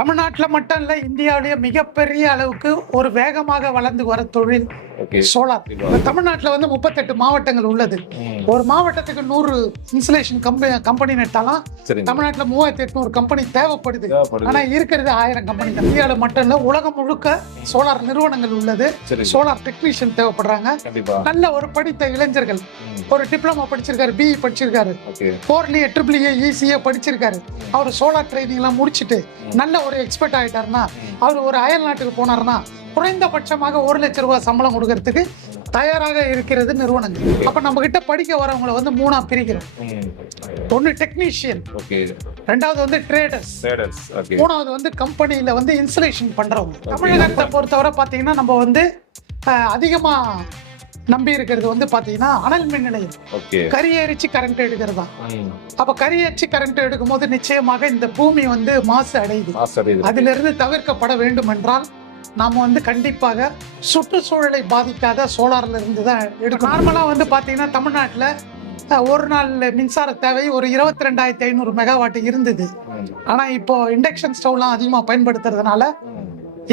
தமிழ்நாட்டில் மட்டும் இல்ல, இந்தியாவிலேயே மிகப்பெரிய அளவுக்கு ஒரு வேகமாக வளர்ந்து வர தொழில் சோலார். தமிழ்நாட்டில் வந்து 38 மாவட்டங்கள் உள்ளது. ஒரு மாவட்டத்துக்கு 100 இன்சுலேஷன் கம்பெனி நட்டாலும் தமிழ்நாட்டில் 3800 கம்பெனி தேவைப்படுது. ஆனா இருக்கிறது 1000 கம்பெனி. இந்தியாவில் மட்டும் இல்ல, உலகம் முழுக்க சோலார் நிறுவனங்கள் உள்ளது. சோலார் டெக்னீஷியன் தேவைப்படுறாங்க. நல்ல ஒரு படித்த இளைஞர்கள், ஒரு டிப்ளமா படிச்சிருக்காரு, பிஇ படிச்சிருக்காரு, 4 EEE ECA படிச்சிருக்காரு. அவர் சோலார் ட்ரைனிங் எல்லாம் முடிச்சுட்டு நல்ல ஒரு எக்ஸ்பர்ட் ஆயிட்டாருன்னா, அவர் ஒரு அயல் நாட்டுக்கு போனாருன்னா குறைந்தபட்சமாக 1 லட்சம் ரூபாய் சம்பளம் கொடுக்கறதுக்கு தயாராக இருக்கிறது நிறுவனங்கள். அப்ப நம்ம கிட்ட படிக்க வரவங்களை வந்து 3ஆ பிரிக்கிறோம். ஒன்னு டெக்னீஷியன், ரெண்டாவது வந்து ட்ரேடர்ஸ், மூணாவது வந்து கம்பெனியில வந்து இன்சுலேஷன் பண்றவங்க. தமிழகத்தை பொறுத்தவரை பாத்தீங்கன்னா நம்ம வந்து அதிகமா நம்பி இருக்கிறது வந்து பாத்தீங்கன்னா அனல் மின் நிலையம், கரி எரிச்சு கரண்ட் எடுக்கிறது தான். அப்ப கரி எரிச்சு கரண்ட் எடுக்கும் போது நிச்சயமாக இந்த பூமி வந்து மாசு அடையுது. அதுல இருந்து தவிர்க்கப்பட வேண்டும் என்றால் நாம வந்து கண்டிப்பாக சுற்றுச்சூழலை பாதிக்காத சோலார்ல இருந்து தான் எடுக்கணும். நார்மலா வந்து பாத்தீங்கன்னா தமிழ்நாட்டுல ஒரு நாள் மின்சார தேவை ஒரு 22,500 மெகாவாட் இருந்தது. ஆனா இப்போ இண்டக்ஷன் ஸ்டவ்லாம் அதிகமா பயன்படுத்துறதுனால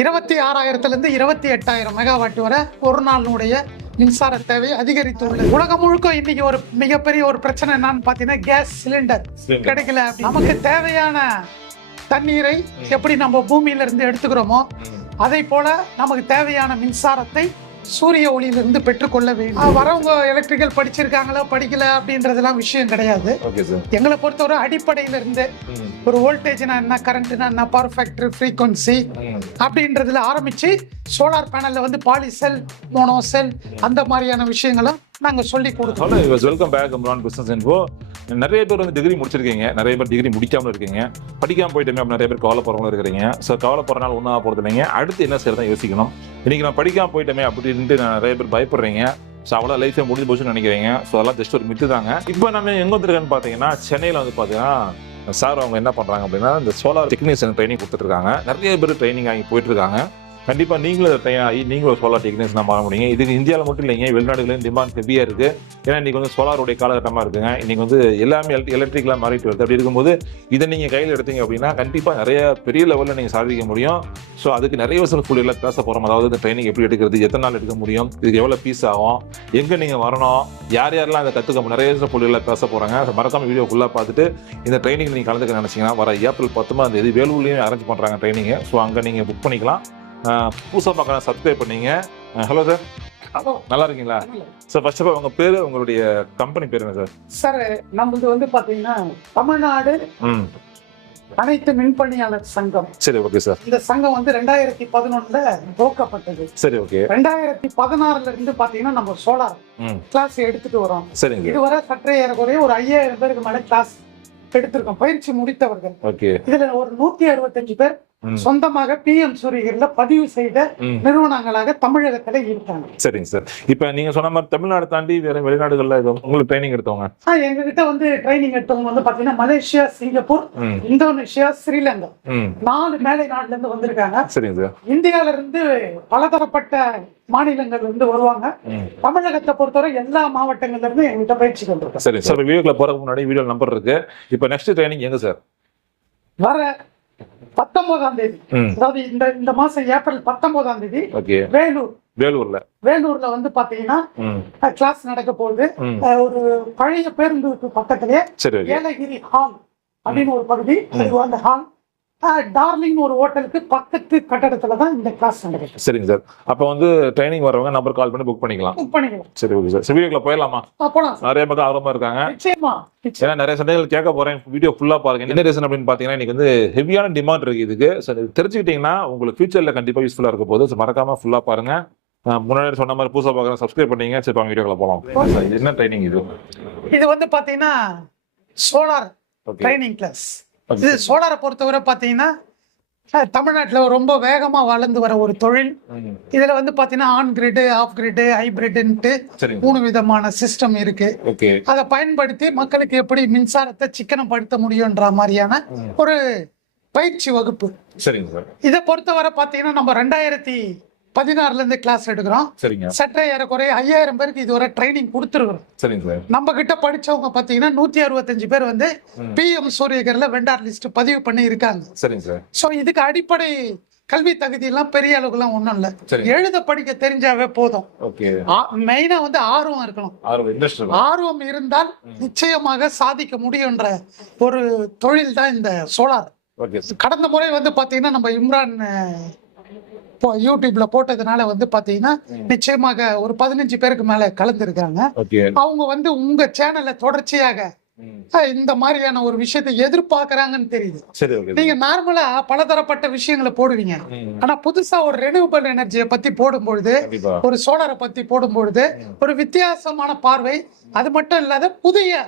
26,000 இருந்து 28,000 மெகாவாட் வரை ஒரு நாளுடைய மின்சார தேவை அதிகரித்துள்ளது. உலகம் முழுக்க இன்னைக்கு ஒரு மிகப்பெரிய ஒரு பிரச்சனை என்னன்னு பாத்தீங்கன்னா கேஸ் சிலிண்டர் கிடைக்கல. நமக்கு தேவையான தண்ணீரை எப்படி நம்ம பூமியில இருந்து எடுத்துக்கிறோமோ அதை போல நமக்கு தேவையான மின்சாரத்தை சூரிய ஒளியிலிருந்து பெற்றுக்கொள்ள வேண்டும். வரவங்க எலக்ட்ரிக்கல் படிச்சிருக்காங்களோ படிக்கல அப்படின்றதெல்லாம் விஷயம் கிடையாது. எங்களை பொறுத்தவரை அடிப்படையில இருந்து ஒரு வோல்டேஜ்னா என்ன, கரண்ட்னா என்ன, பவர் ஃபேக்டர், ஃப்ரீக்வன்சி அப்படின்றதுல ஆரம்பிச்சு சோலார் பேனல்ல வந்து பாலிசெல், மோனோசெல் அந்த மாதிரியான விஷயங்களும் நாங்க சொல்லி கொடுத்தோம். Welcome back Amran business info. நிறைய பேர் வந்து டிகிரி முடிச்சிருக்கீங்க, நிறைய பேர் டிகிரி முடிக்காம இருக்கீங்க, படிக்காம போயிட்டுமே அப்படி நிறைய பேர் கவலைப்படுறவங்க இருக்கிறீங்க. ஸோ கவலைப்படுறனால ஒன்றா போகிறது இல்லைங்க, அடுத்து என்ன செய்யறதா யோசிக்கணும். இன்னைக்கு நான் படிக்காம போயிட்டோமே அப்படின்ட்டு நிறைய பேர் பயப்படுறீங்க. ஸோ அவ்வளோ லைஃபே முடிஞ்சு போச்சுன்னு நினைக்கிறீங்க. ஸோ அதெல்லாம் ஜஸ்ட் ஒரு மித்து தாங்க. இப்போ நம்ம எங்கே வந்துருக்கேன்னு பார்த்தீங்கன்னா சென்னையில் வந்து பார்த்தீங்கன்னா சார் அவங்க என்ன பண்ணுறாங்க அப்படின்னா இந்த சோலார் டெக்னீஷியன் ட்ரைனிங் கொடுத்துட்ருக்காங்க. நிறைய பேர் ட்ரைனிங் ஆகி போயிட்டு இருக்காங்க. கண்டிப்பாக நீங்களும் ட்ரெயின் ஆகி நீங்களும் சோலார் டெக்னீஷியனாக மாற முடியுங்க. இதுக்கு இந்தியாவில் மட்டும் இல்லைங்க, வெளிநாடுகளையும் டிமாண்ட் ஹெவியாக இருக்குது. ஏன்னா இன்றைக்கி வந்து சோலாருடைய காலகட்டமாக இருக்குங்க. இன்றைக்கி வந்து எல்லாமே எலக்ட்ரிக்கலாக மாறிட்டு வருது. அப்படி இருக்கும்போது இதை நீங்கள் கையில் எடுத்தீங்க அப்படின்னா கண்டிப்பாக நிறைய பெரிய லெவலில் நீங்கள் சாதிக்க முடியும். ஸோ அதுக்கு நிறைய வருஷம் ஃபுல்லாக பேச போகிறோம். அதாவது இந்த ட்ரைனிங் எப்படி எடுக்கிறது, எத்தனை நாள் எடுக்க முடியும், இதுக்கு எவ்வளோ பீஸ் ஆகும், எங்கே நீங்கள் வரணும், யார் யாரெல்லாம் அதை கற்றுக்க நிறைய வருஷம் ஃபுல்லாக பேச போகிறாங்க. மறக்காம வீடியோ ஃபுல்லாக பார்த்துட்டு இந்த ட்ரைனிங் நீங்கள் கலந்துக்க நினச்சிங்கன்னா வர ஏப்ரல் 10 வேலூர்லேயும் அரேஞ்ச் பண்ணுறாங்க ட்ரைனிங்கு. ஸோ அங்கே நீங்கள் புக் பண்ணிக்கலாம். புதுசாக பார்க்கலாம், சப்ஸ்கிரைப் பண்ணீங்க. ஹலோ சார், நல்லா இருக்கீங்களா சார்? ஃபர்ஸ்ட் ஆஃப் ஆல் உங்க பேரு, உங்களுடைய கம்பெனி பேர் என்ன சார்? சார் நம்மளது வந்து பாத்தீங்கன்னா தமிழ்நாடு அனைத்து மின்பணியாளர் சங்கம். சரி, ஓகே சார். இந்த சங்கம் வந்து 2011ல துவக்கப்பட்டது. சரி, ஓகே. 2016ல இருந்து பாத்தீங்கன்னா நம்ம சோலார் கிளாஸ் எடுத்துட்டு வரோம். சரிங்க. இதுவரை சற்றே ஏறக்குறைய ஒரு 5000 பேருக்கு மேல கிளாஸ் எடுத்திருக்கோம், பயிற்சி முடித்தவர்கள். ஓகே. இதுல ஒரு 165 பேர் சொந்தமாக PM சூரியகிரில பதிவு செய்த நிறுவனங்களாக தமிழகத்துல இருக்காங்க. சரிங்க சார். இப்ப நீங்க சொன்ன மாதிரி தமிழ்நாடு தாண்டி வேற வெளிநாடுகள்ல உங்களுக்கு ட்ரைனிங் எடுத்தவங்க? எங்க கிட்ட வந்து ட்ரைனிங் எடுத்தவங்க வந்து பாத்தீங்கன்னா மலேசியா, சிங்கப்பூர், இந்தோனேஷியா, ஸ்ரீலங்கா 4 மேலை நாட்டுல இருந்து வந்திருக்காங்க. சரிங்க சார். இந்தியால இருந்து பலதரப்பட்ட மாநிலங்கள்ல இருந்து வருவாங்க. தமிழகத்தை பொறுத்தவரை எல்லா மாவட்டங்கள்ல இருந்து எங்கிட்ட பயிற்சி கொண்டிருக்கோம். சரி சார். வீடியோக்குள்ள போறதுக்கு முன்னாடி வீடியோ நம்பர் இருக்கு. இப்ப நெக்ஸ்ட் ட்ரைனிங் எங்க சார்? வர 19ஆம் தேதி, அதாவது இந்த மாசம் ஏப்ரல் 19ஆம் தேதி வேலூர்ல வந்து பாத்தீங்கன்னா கிளாஸ் நடக்க போகுது. ஒரு பழைய பேருந்து பக்கத்திலே ஏலகிரி ஹால் அப்படின்னு ஒரு பகுதி, அந்த ஹால் டார்லிங் ஒரு ஹோட்டலுக்கு பக்கத்து கட்டடத்துல தான் இந்த கிளாஸ் நடக்குது. சரிங்க சார். அப்ப வந்து ட்ரைனிங் வரவங்க நம்பர் கால் பண்ணி புக் பண்ணிக்கலாம். சரி, ஓகே சார். வீடியோக்குள்ள போயிடலாமா? போலாம். நிறைய பேர் ஆர்வமா இருக்காங்க. நிச்சயமா. ஏன்னா நிறைய சந்தேகங்கள் கேட்க போறேன். வீடியோ ஃபுல்லா பாருங்க. என்ன ரீசன் அப்படின்னு பாத்தீங்கன்னா இன்னைக்கு வந்து ஹெவியான டிமாண்ட் இருக்கு இதுக்கு. தெரிஞ்சுக்கிட்டீங்கன்னா உங்களுக்கு ஃபியூச்சர்ல கண்டிப்பா யூஸ்ஃபுல்லா இருக்க போகுது. மறக்காம ஃபுல்லா பாருங்க. முன்னாடி சொன்ன மாதிரி புதுசா பாக்குறேன், சப்ஸ்கிரைப் பண்ணீங்க. சரி, வீடியோக்குள்ள போலாம். என்ன ட்ரைனிங் இது? இது வந்து பாத்தீங்கன்னா சோலார் ட்ரைனிங் கிளாஸ். இது சோலாரை பொறுத்தவரை பாத்தீங்கன்னா தமிழ்நாட்டில் ரொம்ப வேகமா வளர்ந்து வர ஒரு தொழில். இதுல வந்து பாத்தீங்கன்னா ஆன் கிரிட், ஆஃப் கிரிட், ஹைபிரிட்ன்ட்டு 3 விதமான சிஸ்டம் இருக்கு. அதை பயன்படுத்தி மக்களுக்கு எப்படி மின்சாரத்தை சிக்கனப்படுத்த முடியும்ன்ற மாதிரியான ஒரு பயிற்சி வகுப்பு. சரிங்க சார். இதை பொறுத்தவரை பாத்தீங்கன்னா நம்ம 16ல இருந்து கிளாஸ் எடுக்கிறோம். சரிங்க சற்றே ஏறக்குறைய 5000 பேருக்கு இதுவரை ட்ரைனிங் கொடுத்துருக்குறோம். சரிங்க சார். நம்ம கிட்ட படிச்சவங்க பாத்தீங்கன்னா 165 பேர் வந்து PM சூரியகர்ல வெண்டார் லிஸ்ட் பதிவு பண்ணி இருக்காங்க. சரிங்க சார். சோ இதுக்கு அடிப்படை கல்வி தகுதி எல்லாம் பெரிய அளவுக்குலாம் ஒண்ணும் இல்ல. சரி. எழுத படிக்க தெரிஞ்சாவே போதும். ஓகே. மெயினா வந்து ஆர்வம் இருக்கணும். ஆர்வம் இருந்தால் நிச்சயமாக சாதிக்க முடியும்ன்ற ஒரு தொழில் தான் இந்த சோலார். கடந்த முறை வந்து பாத்தீங்கன்னா நம்ம இம்ரான் யூடியூப்ல போட்டதுனால வந்து பாத்தீங்கன்னா நிச்சயமாக ஒரு 15 பேருக்கு மேல கலந்துருக்காங்க. அவங்க வந்து உங்க சேனல்ல தொடர்ச்சியாக இந்த மாதிரியான ஒரு விஷயத்தை எதிர்பார்க்கறாங்கன்னு தெரியுது. நீங்க நார்மலா பலதரப்பட்ட விஷயங்களை போடுவீங்க. ஆனா புதுசா ஒரு ரெனியூவபிள் எனர்ஜியை பத்தி போடும்பொழுது, ஒரு சோலாரை பத்தி போடும்பொழுது ஒரு வித்தியாசமான பார்வை, அது மட்டும் இல்லாத புதிய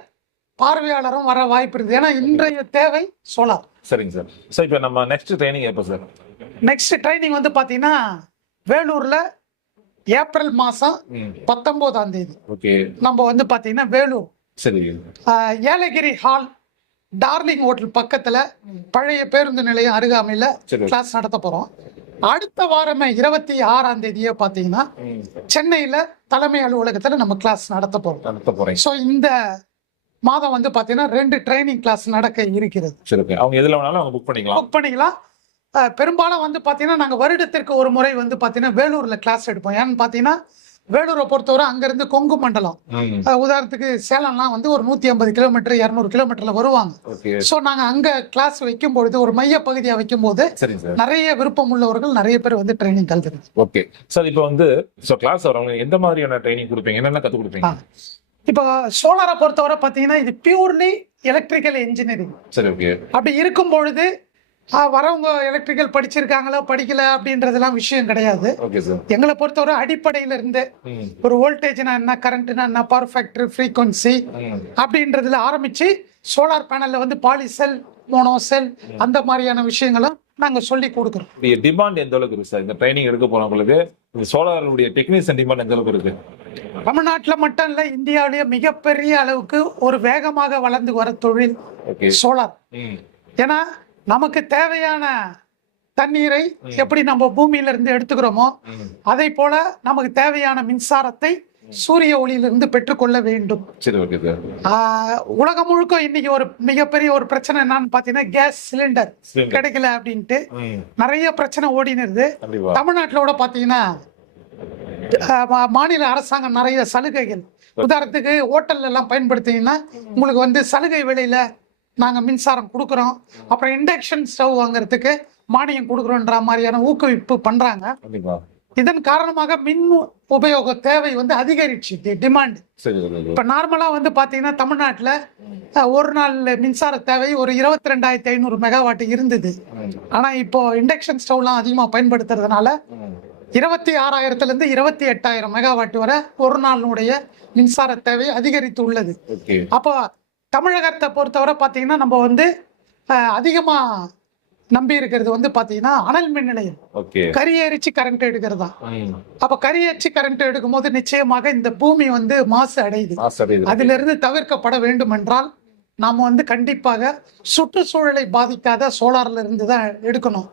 பார்வையாளரும் வர வாய்ப்பு இருக்கு. ஏன்னா இன்றைய தேவை சோலார். சரிங்க சார். சோ இப்போ நம்ம நெக்ஸ்ட் ட்ரைனிங் எப்போ சார்? நெக்ஸ்ட் ட்ரைனிங் வந்து பாத்தீங்கன்னா வேலூர்ல ஏப்ரல் மாசம் 19ஆம் தேதி நம்ம வந்து பாத்தீங்கன்னா வேலூர் சரி ஏலகிரி ஹால் டார்லிங் ஹோட்டல் பக்கத்துல பழைய பேருந்து நிலையம் அருகாமையில கிளாஸ் நடத்த போறோம். அடுத்த வாரமே 26ஆம் தேதியே பாத்தீங்கன்னா சென்னையில தலைமை அலுவலகத்துல நம்ம கிளாஸ் நடத்த போறோம். சோ இந்த மாதம் வந்து பாத்தீங்கன்னா 2 ட்ரைனிங் கிளாஸ் நடக்க இருக்கிறது. அவங்க எதுல வேணாலும் அவங்க புக் பண்ணிக்கலாம். பெரும்பாலும் வந்து பாத்தீங்கன்னா நாங்க வருடத்திற்கு ஒரு முறை வந்து பாத்தீங்கன்னா வேலூர்ல கிளாஸ் எடுப்போம். ஏன்னு பாத்தீங்கன்னா வேலூரை பொறுத்தவரை அங்கிருந்து கொங்கு மண்டலம், உதாரணத்துக்கு சேலம்லாம் வந்து ஒரு 150 கிலோமீட்டர் 200 கிலோமீட்டர்ல வருவாங்க. சோ நாங்க அங்க கிளாஸ் வைக்கும் பொழுது ஒரு மைய பகுதியா வைக்கும் போது நிறைய விருப்பம் உள்ளவர்கள் நிறைய பேர் வந்து ட்ரைனிங் கலந்துருக்கு. Okay sir. இப்போ வந்து கிளாஸ் வரவங்க எந்த மாதிரியான ட்ரைனிங் கொடுப்பீங்க, என்னென்ன கத்து கொடுப்பீங்க? இப்போ சோலாரை பொறுத்தவரை பாத்தீங்கன்னா இது பியூர்லி எலக்ட்ரிக்கல் இன்ஜினியரிங். சரி ஓகே. அப்படி இருக்கும் பொழுது வரவங்க எலக்ட்ரிக்கல் படிச்சிருக்காங்களோ படிக்கல அப்படின்றதெல்லாம் விஷயம் கிடையாது. எங்களை பொறுத்தவரை அடிப்படையில இருந்து ஒரு வோல்டேஜ்னா என்ன, கரண்ட்னா என்ன, பவர் ஃபேக்டர், ஃப்ரீக்வன்சி அப்படின்றதுல ஆரம்பிச்சு சோலார் பேனல்ல வந்து பாலிசெல், மோனோசெல் அந்த மாதிரியான விஷயங்களும் நாங்க சொல்லி கொடுக்குறோம். டிமாண்ட் எந்த அளவுக்கு இருக்கு சார் இந்த ட்ரைனிங் எடுக்க போறவங்களுக்கு? சோலாருடைய டெக்னீஷியன் டிமாண்ட் எந்த அளவுக்கு இருக்கு? தமிழ்நாட்டுல மட்டும் இல்ல, இந்தியாவிலேயே மிகப்பெரிய அளவுக்கு ஒரு வேகமாக வளர்ந்து வர தொழில் சோலார். ஏன்னா நமக்கு தேவையான தண்ணீரை எப்படி நம்ம பூமியில இருந்து எடுத்துக்கிறோமோ அதை போல நமக்கு தேவையான மின்சாரத்தை சூரிய ஒளியிலிருந்து பெற்றுக்கொள்ள வேண்டும். உலகம் முழுக்க இன்னைக்கு ஒரு மிகப்பெரிய ஒரு பிரச்சனை என்னன்னு பாத்தீங்கன்னா கேஸ் சிலிண்டர் கிடைக்கல அப்படின்ட்டு நிறைய பிரச்சனை ஓடினது. தமிழ்நாட்டிலோட பாத்தீங்கன்னா மாநில அரசாங்கம் நிறைய சலுகைகள், உதாரணத்துக்கு ஹோட்டல்ல எல்லாம் பயன்படுத்தினீங்கன்னா உங்களுக்கு வந்து சலுகை விலையில நாங்க மின்சாரம் கொடுக்குறோம். அப்புறம் இண்டக்ஷன் ஸ்டவ் வாங்குறதுக்கு மானியம் கொடுக்குறோன்ற மாதிரியான ஊக்குவிப்பு பண்றாங்க. இதன் காரணமாக மின் உபயோக தேவை வந்து அதிகரிச்சு டிமாண்ட். இப்ப நார்மலா வந்து பாத்தீங்கன்னா தமிழ்நாட்டுல ஒரு நாள் மின்சார தேவை ஒரு 22,500 மெகாவாட் இருந்தது. ஆனா இப்போ இண்டக்ஷன் ஸ்டவ்லாம் அதிகமா பயன்படுத்துறதுனால 26,000 இருந்து 28,000 மெகாவாட் வரை ஒரு நாளுடைய மின்சார தேவை அதிகரித்து உள்ளது. அப்போ தமிழகத்தை பொறுத்தவரை பாத்தீங்கன்னா நம்ம வந்து அதிகமா நம்பி இருக்கிறது வந்து பாத்தீங்கன்னா அனல் மின் நிலையம், கரியரிச்சு கரண்ட் எடுக்கிறதா. அப்ப கரியரிச்சு கரண்ட் எடுக்கும் போது நிச்சயமாக இந்த பூமி வந்து மாசு அடையுது. அதுல இருந்து தவிர்க்கப்பட வேண்டும் என்றால் நாம வந்து கண்டிப்பாக சுற்றுச்சூழலை பாதிக்காத சோலார்ல இருந்து தான் எடுக்கணும்.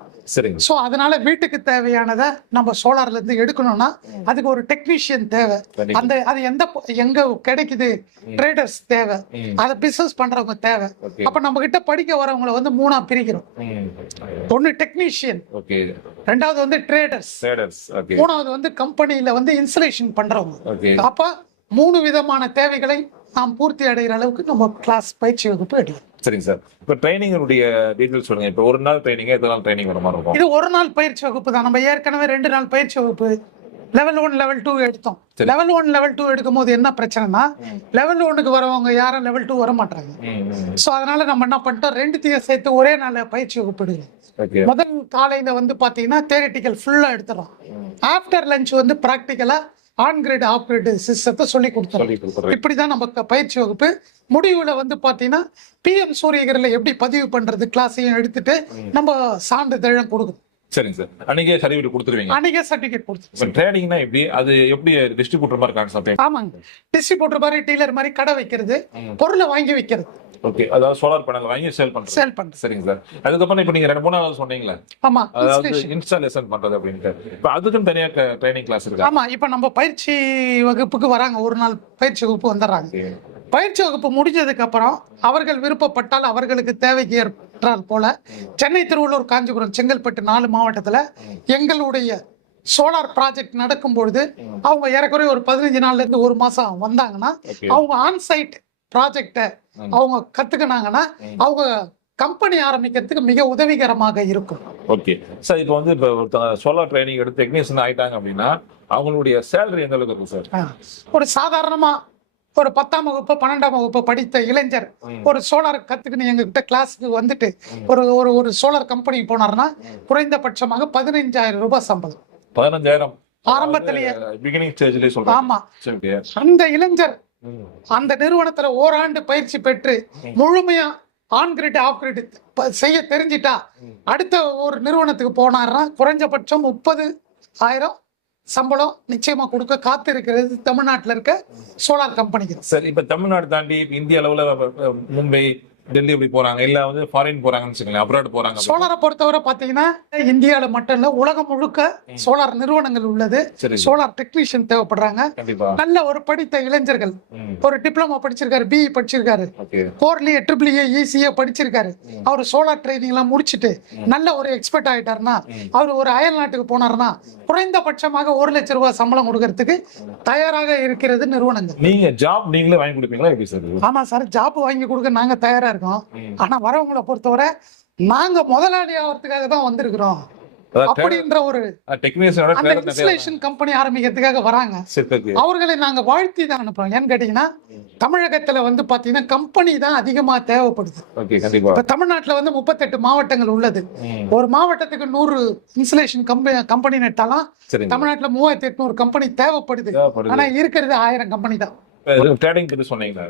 சோ அதனால வீட்டுக்கு தேவையானதை நம்ம சோலார்ல இருந்து எடுக்கணும்னா அதுக்கு ஒரு டெக்னீஷியன் தேவை. அந்த அது எங்க கிடைக்குது, ட்ரேடர்ஸ் தேவை, அதை பிசினஸ் பண்றவங்க தேவை. அப்ப நம்ம கிட்ட படிக்க வரவங்களை வந்து 3ஆ பிரிக்கிறோம். ஒன்னு டெக்னீஷியன், ரெண்டாவது வந்து ட்ரேடர்ஸ், மூணாவது வந்து கம்பெனியில வந்து இன்ஸ்டலேஷன் பண்றவங்க. அப்ப 3 விதமான தேவைகளை நாம் பூர்த்தி அடைகிற அளவுக்கு நம்ம கிளாஸ் பயிற்சி வகுப்பு எடுக்கும். சரிங்க சார். இப்போ ட்ரைனிங்குடைய டீடைல்ஸ் சொல்லுங்க. இப்போ ஒரு நாள் ட்ரைனிங், எத்தனை நாள் ட்ரைனிங் வர மாதிரி இருக்கும்? இது ஒரு நாள் பயிற்சி வகுப்பு தான். நம்ம ஏற்கனவே 2 நாள் பயிற்சி வகுப்பு லெவல் 1 லெவல் 2 எடுத்தோம். லெவல் 1 லெவல் 2 எடுக்கும் போது என்ன பிரச்சனைனா லெவல் 1க்கு வரவங்க யாரும் லெவல் 2 வர மாட்டாங்க. சோ அதனால நம்ம என்ன பண்ணிட்டோம், 2த்தையும் சேர்த்து ஒரே நாள் பயிற்சி வகுப்பு எடுக்கிறோம். முதல் காலையில வந்து பாத்தீங்கன்னா தியரிட்டிக்கல் ஃபுல்லா எடுத்துறோம். ஆஃப்டர் லஞ்ச் வந்து பிராக்டிக்கலா ஆன் கிரிட் ஆஃப் கிரிட் சிஸ்டத்தை சொல்லி கொடுத்துறோம். இப்படிதான் நம்ம பயிற்சி வகுப்பு. முடிவுல வந்து பாத்தீங்கன்னா PM சூரியகர்ல எப்படி பதிவு பண்றது கிளாஸையும் எடுத்துட்டு நம்ம சான்றிதழும் கொடுக்கணும். சரிங்க சார். அன்னைக்கே சர்டிஃபிகேட் கொடுத்துருவீங்க? அன்னைக்கே சர்டிஃபிகேட் கொடுத்துருவோம். ட்ரேடிங்னா எப்படி, அது எப்படி டிஸ்ட்ரிபியூட்டர் மாதிரி கான்செப்ட்? ஆமாங்க, டிஸ்ட்ரிபியூட்டர் மாதிரி டீலர் மாதிரி கடை வைக்கிறது, பொருளை வாங்கி வைக்கிறது. ஓகே, அதாவது சோலார் பேனல் வாங்கி சேல் பண்றது. சரிங்க சார். அதுக்கப்புறம் இப்ப நீங்க 2-3 சொன்னீங்களா? ஆமா, அதாவது இன்ஸ்டாலேஷன் பண்றது அப்படின்ட்டு. இப்ப அதுக்கும் தனியா ட்ரைனிங் கிளாஸ் இருக்கா? ஆமா, இப்ப நம்ம பயிற்சி வகுப்புக்கு வராங்க, ஒரு நாள் பயிற்சி வகுப்பு வந்துடுறாங்க. பயிற்சி வகுப்பு முடிஞ்சதுக்கு அப்புறம் அவர்கள் விருப்பப்பட்டால் அவர்களுக்கு தேவைக்கு ஏற்றால் போல சென்னை, திருவள்ளூர், காஞ்சிபுரம், செங்கல்பட்டு 4 மாவட்டத்துல எங்களுடைய சோலார் ப்ராஜெக்ட் நடக்கும் பொழுது அவங்க ஏறக்குறைய ஒரு 15 நாள்ல இருந்து 1 மாசம் வந்தாங்கன்னா அவங்க ஆன்சைட் ப்ராஜெக்டை அவங்க கத்துக்கினாங்கன்னா அவங்க கம்பெனி ஆரம்பிக்கிறதுக்கு மிக உதவிகரமாக இருக்கும். Okay sir. இப்போ வந்து இப்போ சோலார் ட்ரைனிங் எடுத்து டெக்னீஷியன் ஆயிட்டாங்க அப்படின்னா அவங்களுடைய சேலரி எந்த அளவுக்கு இருக்கும் சார்? ஒரு சாதாரணமா ஒரு 10ஆம் வகுப்பு 12ஆம் வகுப்பு படித்த இளைஞர் ஒரு சோலார் கத்துக்கின்னு எங்ககிட்ட கிளாஸுக்கு வந்துட்டு ஒரு சோலார் கம்பெனி போனார்னா குறைந்தபட்சமாக 15,000 ரூபாய் சம்பளம். 15,000 ஆரம்பத்திலேயே, பிகினிங் ஸ்டேஜ்லயே சொல்றேன். ஆமா, அந்த இளைஞர் அந்த நிறுவனத்துல ஓராண்டு பயிற்சி பெற்று முழுமையா ஆன் கிரிட் ஆஃப் கிரிட் செய்ய தெரிஞ்சிட்டா அடுத்த ஒரு நிறுவனத்துக்கு போனார்னா குறைஞ்சபட்சம் 30,000 சம்பளம் நிச்சயமா கொடுக்க காத்து இருக்கிறது தமிழ்நாட்டில் இருக்க சோலார் கம்பெனிக்கு. சரி, இப்ப தமிழ்நாடு தாண்டி இந்திய அளவுல மும்பை, டெல்லி இப்படி போறாங்க, இல்ல வந்து ஃபாரின் போறாங்கன்னு வச்சுக்கோங்களேன், அப்ராட் போறாங்க. சோலாரை பொறுத்தவரை பாத்தீங்கன்னா இந்தியாவில மட்டும் இல்ல உலகம் முழுக்க சோலார் நிறுவனங்கள் உள்ளது. சோலார் டெக்னீஷியன் தேவைப்படுறாங்க. நல்ல ஒரு படித்த இளைஞர்கள், ஒரு டிப்ளமோ படிச்சிருக்காரு, பிஇ படிச்சிருக்காரு, 4 AAA ECA படிச்சிருக்காரு. அவர் சோலார் ட்ரைனிங் எல்லாம் முடிச்சுட்டு நல்ல ஒரு எக்ஸ்பர்ட் ஆயிட்டாருன்னா அவர் ஒரு அயல் நாட்டுக்கு போனாருன்னா குறைந்தபட்சமாக 1 லட்சம் ரூபாய் சம்பளம் கொடுக்கறதுக்கு தயாராக இருக்கிறது நிறுவனங்கள். நீங்க ஜாப் நீங்களே வாங்கி கொடுப்பீங்களா எப்படி சார்? ஆமா சார், ஜாப் வாங்கி கொடுக்க நாங்க தயாரா இருக்கோம். ஆனா வரவங்களை பொறுத்தவரை நாங்க முதலாளி ஆகிறதுக்காக தான் வந்திருக்கிறோம் அப்படின்ற ஒரு இன்ஸ்டலேஷன் கம்பெனி ஆரம்பிக்கிறதுக்காக வராங்க. அவர்களை நாங்க வாழ்த்தி தான் அனுப்புறோம். ஏன்னு கேட்டீங்கன்னா தமிழகத்துல வந்து பாத்தீங்கன்னா கம்பெனி தான் அதிகமா தேவைப்படுது. இப்ப தமிழ்நாட்டுல வந்து 38 மாவட்டங்கள் உள்ளது. ஒரு மாவட்டத்துக்கு 100 இன்ஸ்டலேஷன் கம்பெனி நட்டாலும் தமிழ்நாட்டுல 3800 கம்பெனி தேவைப்படுது. ஆனா இருக்கிறது 1000 கம்பெனி தான்.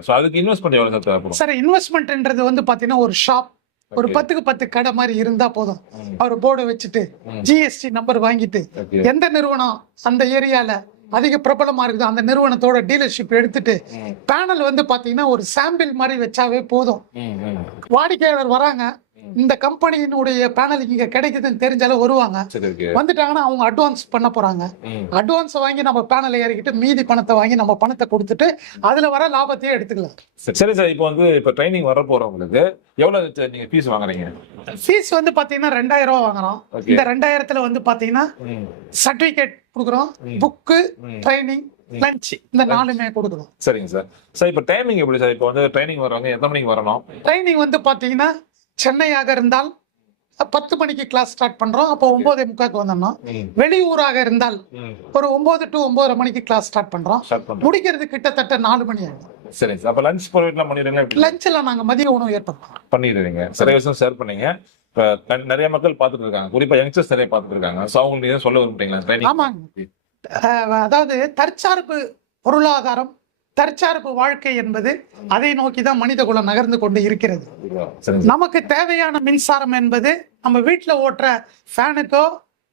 சார், இன்வெஸ்ட்மெண்ட்ன்றது வந்து பாத்தீங்கன்னா ஒரு ஷாப், ஒரு 10க்கு 10 கடை மாதிரி இருந்தா போதும். அவர் போர்டை வச்சுட்டு GST நம்பர் வாங்கிட்டு எந்த நிறுவனம் அந்த ஏரியால அதிக பிரபலமா இருக்குது அந்த நிறுவனத்தோட டீலர்ஷிப் எடுத்துட்டு பேனல் வந்து பாத்தீங்கன்னா ஒரு சாம்பிள் மாதிரி வச்சாவே போதும். வாடிக்கையாளர் வராங்க, இந்த கம்பெனியினுடைய பேனல் இங்க கிடைக்குதுன்னு தெரிஞ்சாலும் வருவாங்க. வந்துட்டாங்கன்னா அவங்க அட்வான்ஸ் பண்ண போறாங்க. அட்வான்ஸ் வாங்கி நம்ம பேனல் ஏறிக்கிட்டு மீதி பணத்தை வாங்கி நம்ம பணத்தை கொடுத்துட்டு அதுல வர லாபத்தையே எடுத்துக்கலாம். சரி சார், இப்போ வந்து இப்போ ட்ரைனிங் வர போறவங்களுக்கு எவ்வளவு நீங்க ஃபீஸ் வாங்குறீங்க? ஃபீஸ் வந்து பாத்தீங்கன்னா 2000 ரூபாய் வாங்குறோம். இந்த 2000த்துல வந்து பாத்தீங்கன்னா சர்டிபிகேட் கொடுக்குறோம், புக்கு, ட்ரைனிங், லஞ்ச், இந்த 4மே கொடுக்குறோம். சரிங்க சார். சார், இப்போ டைமிங் எப்படி சார்? இப்போ வந்து ட்ரைனிங் வரவங்க எத்தனை மணிக்கு வரணும்? ட்ரைனிங் வந்து பாத்தீங்கன்னா சென்னையாக இருந்தால் 10 மணிக்கு கிளாஸ் ஸ்டார்ட் பண்றோம். அப்போ 9:45 வந்துடணும். வெளியூராக இருந்தால் ஒரு 9 to 9:30 மணிக்கு கிளாஸ் ஸ்டார்ட் பண்றோம். முடிக்கிறது கிட்டத்தட்ட 4 மணி ஆகும். சரி சார். அப்ப லஞ்ச் ப்ரொவைட்லாம் பண்ணிடுறீங்களா? லஞ்ச் எல்லாம் நாங்க மதிய உணவு ஏற்பாடு பண்ணிடுறீங்க. நிறைய விஷயம் ஷேர் பண்ணீங்க. இப்ப நிறைய மக்கள் பார்த்துட்டு இருக்காங்க, குறிப்பா யங்ஸ்டர்ஸ் நிறைய பார்த்துட்டு இருக்காங்க. சோ அவங்களுக்கு நீங்க சொல்ல விரும்புறீங்களா? ஆமாங்க, அதாவது தற்சார்பு பொருளாதாரம், தற்சார்பு வாழ்க்கை என்பது அதை நோக்கிதான் மனித குலம் நகர்ந்து கொண்டு இருக்கிறது. நமக்கு தேவையான மின்சாரம் என்பது நம்ம வீட்டுல ஓட்டுற ஃபேனுக்கோ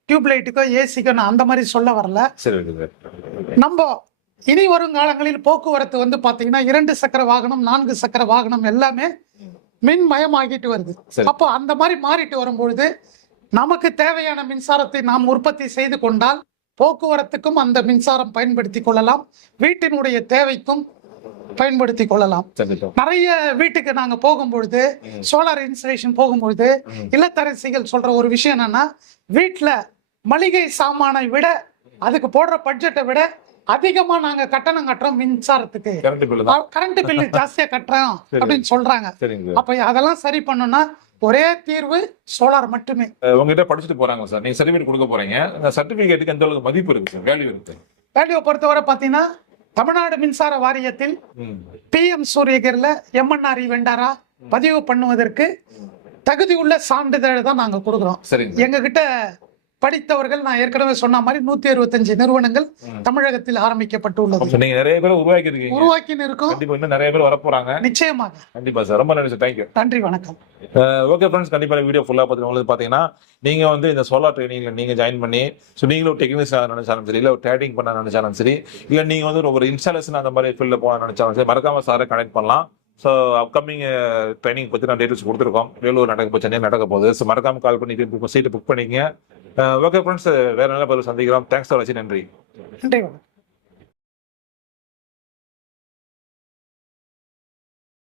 டியூப்லைட்டுக்கோ ஏசிக்கோ நான் அந்த மாதிரி சொல்ல வரல. நம்ம இனி வரும் காலங்களில் போக்குவரத்து வந்து பாத்தீங்கன்னா 2 சக்கர வாகனம், 4 சக்கர வாகனம் எல்லாமே மின்மயமாகிட்டு வருது. அப்போ அந்த மாதிரி மாறிட்டு வரும்பொழுது நமக்கு தேவையான மின்சாரத்தை நாம் உற்பத்தி செய்து கொண்டால் போக்குவரத்துக்கும் அந்த மின்சாரம் பயன்படுத்தி கொள்ளலாம், வீட்டினுடைய தேவைக்கும் பயன்படுத்தி கொள்ளலாம். நிறைய வீட்டுக்கு நாங்க போகும்பொழுது, சோலார் இன்ஸ்டலேஷன் போகும்பொழுது இல்லத்தரசிகள் சொல்ற ஒரு விஷயம் என்னன்னா, வீட்டுல மளிகை சாமானை விட அதுக்கு போடுற பட்ஜெட்டை விட அதிகமா நாங்க கட்டணம் கட்டுறோம் மின்சாரத்துக்கு, கரண்ட் பில்லு ஜாஸ்தியா கட்டுறோம் அப்படின்னு சொல்றாங்க. அப்ப அதெல்லாம் சரி பண்ணணும்னா ஒரே தீர்வு சோலார் மட்டுமே. உங்ககிட்ட படிச்சுட்டு போறாங்க சார், நீங்க சர்டிபிகேட் கொடுக்க போறீங்க. இந்த சர்டிபிகேட்டுக்கு எந்த அளவுக்கு மதிப்பு இருக்கு சார்? வேல்யூ இருக்கு? வேல்யூ பொறுத்தவரை பாத்தீங்கன்னா தமிழ்நாடு மின்சார வாரியத்தில் PM சூரியகர்ல MNRE வெண்டாரா பதிவு பண்ணுவதற்கு தகுதி உள்ள சான்றிதழ் தான் நாங்க கொடுக்குறோம். எங்க கிட்ட படித்தவர்கள் நான் ஏற்கனவே சொன்ன மாதிரி 165 நிறுவனங்கள் தமிழகத்தில் ஆரம்பிக்கப்பட்டுள்ளது. நீங்க நிறைய பேர் உருவாக்கி இருக்கோம். கண்டிப்பா இன்னும் நிறைய பேர் வர போறாங்க. நிச்சயமாக. கண்டிப்பா சார், ரொம்ப நன்றி சார். தேங்க்யூ. நன்றி, வணக்கம். ஓகே ஃப்ரெண்ட்ஸ், கண்டிப்பா வீடியோ ஃபுல்லா பார்த்துட்டு பாத்தீங்கன்னா நீங்க வந்து இந்த சோலார் ட்ரைனிங்ல நீங்க ஜாயின் பண்ணி நீங்களும் டெக்னீஷியன் நினைச்சாலும் சரி, இல்ல ஒரு ட்ரேடிங் பண்ண நினைச்சாலும் சரி, இல்ல நீங்க வந்து ஒரு இன்ஸ்டாலேஷன் அந்த மாதிரி ஃபீல்ட்ல போன நினைச்சாலும் சரி, மறக்காம சாரை கனெக்ட் பண்ணலாம். ஸோ அப்கமிங் ட்ரைனிங் பற்றி நான் டீட்டெயில்ஸ் கொடுத்துருக்கோம். வேலூர் நடக்க போகுது, சென்னை நடக்க போகுது. ஸோ மறக்காம கால் பண்ணி சீட்டு புக் பண்ணிங்க. ஓகே ஃப்ரெண்ட்ஸ், வேற நல்ல பதில் சந்திக்கிறோம். தேங்க்ஸ் ஃபார் வாட்சிங். நன்றி. நன்றி.